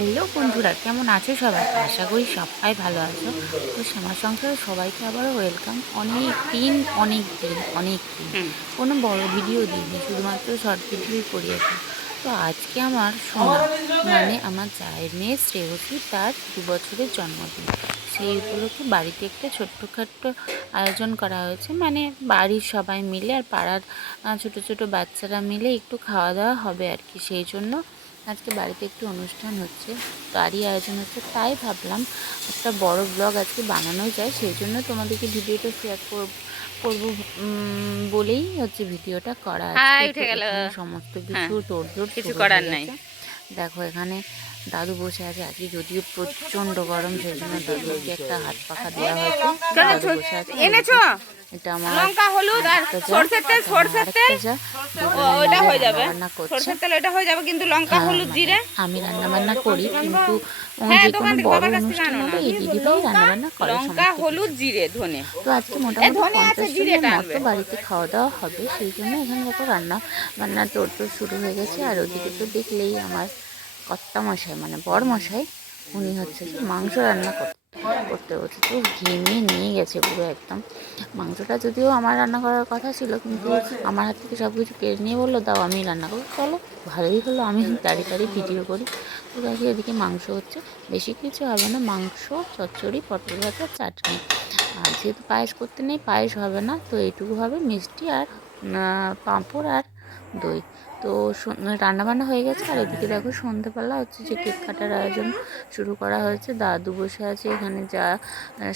Hello বন্ধুরা কেমন আছো সবাই? আশা করি সবাই ভালো আছো। তো শ্যামা সংসারে সবাইকে আবারও ওয়েলকাম অনেক দিন অনেক দিন অনেক দিন কোনো বড় ভিডিও দিইনি শুধুমাত্র শর্ট ভিডিওই করি এখন তো আজকে আমার সোনা মানে আমার জায়ের মেয়ে শ্রেয়সী তার দু বছরের জন্মদিন। সেই উপলক্ষে বাড়িতে একটা ছোট্টখাট্ট আয়োজন করা হয়েছে। মানে বাড়ির সবাই মিলে আর পাড়ার ছোট ছোট বাচ্চারা মিলে একটু খাওয়া দাওয়া হবে আর কি। সেই জন্য আজকে বাড়িতে একটু অনুষ্ঠান হচ্ছে তারই আয়োজন হচ্ছে তাই ভাবলাম একটা বড় ব্লগ আজকে বানানো যায় সেই জন্য তোমাদেরকে ভিডিওটা শেয়ার করব করব বলেই হচ্ছে ভিডিওটা করা সমস্ত কিছু তোর কিছু করার নাই। দেখো এখানে দাদু বসে আছে আজকে যদিও প্রচণ্ড গরম সেই জন্য দাদুকে একটা হাত পাখা দেওয়া হয়েছে। বসে আছে। এনেছো? এটা আমার লঙ্কা হলুদ আর সরষের তেল সরষের তেল। যা, হয়ে যাবে। সরষের তেল এটা যাবে কিন্তু লঙ্কা হলুদ মানে জিরে। আমি রান্না বান্না করি কিন্তু হ্যাঁ, যে কোনো বড় বাবার কাছ থেকে অনুষ্ঠান আনো এই দিদি রান্না বান্না করে লঙ্কা হলুদ জিরে ধনে। তো আজকে মোটামুটি পঞ্চাশ জনের মতো বাড়িতে খাওয়া দাওয়া হবে সেই জন্য এখানে দেখো রান্না বান্না তোর তোর শুরু হয়ে গেছে আর ওদিকে তো দেখলেই আমার কর্তা মশাই মানে বড় মশাই উনি হচ্ছে যে মাংস রান্না করতে করতে তো ঘেমে নিয়ে গেছে পুরো একদম। মাংসটা যদিও আমার রান্না করার কথা ছিল, কিন্তু আমার হাত থেকে সব কিছু কেড়ে নিয়ে বলল, দাও আমি রান্না করব। চলো, ভালোই হলো, আমি দাঁড়িয়ে দাঁড়িয়ে ভিডিও করি। তো দেখি এদিকে মাংস হচ্ছে। বেশি কিছু হবে না, মাংস, চচ্চড়ি, পটল ভাজা, চাটনি। আর যেহেতু পায়েস করতে নেই, পায়েস হবে না, তো এইটুকু হবে মিষ্টি আর পাঁপড় আর দই তো রান্নাবান্না হয়ে গেছে আর এদিকে দেখো সন্ধ্যেবেলা হচ্ছে যে কেক কাটার আয়োজন শুরু করা হয়েছে দাদু বসে আছে এখানে যা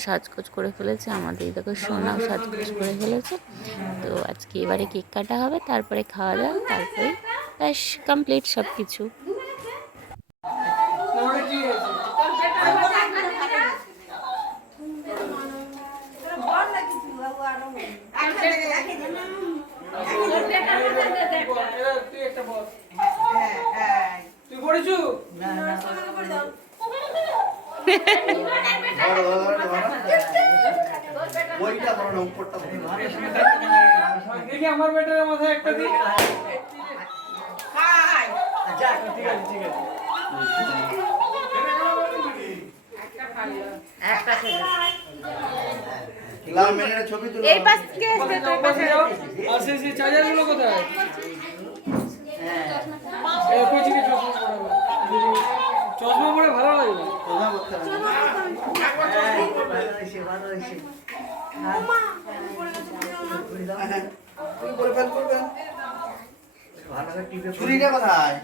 সাজগোজ করে ফেলেছে আমাদের দেখো সোনাও সাজগোজ করে ফেলেছে তো আজকে এবারে কেক কাটা হবে তারপরে খাওয়া দাওয়া তারপরে ব্যাস কমপ্লিট সব কিছু তুই পড়েছু ওইটা বড় না উপরটা বড় দেখি আমার বেটার মাথায় একটা যা ঠিক আছে ঠিক আছে ছবি তুলো এই পাশ থেকে আসবে তো পাশে। যাও আর সেই সেই চার্জারগুলো কোথায় এই কচি কে চশমা পরাবো চশমা পরে ভালো লাগবে তোমরা করতে হবে তুমি করে ফেল করবে ছুরিটা কোথায়?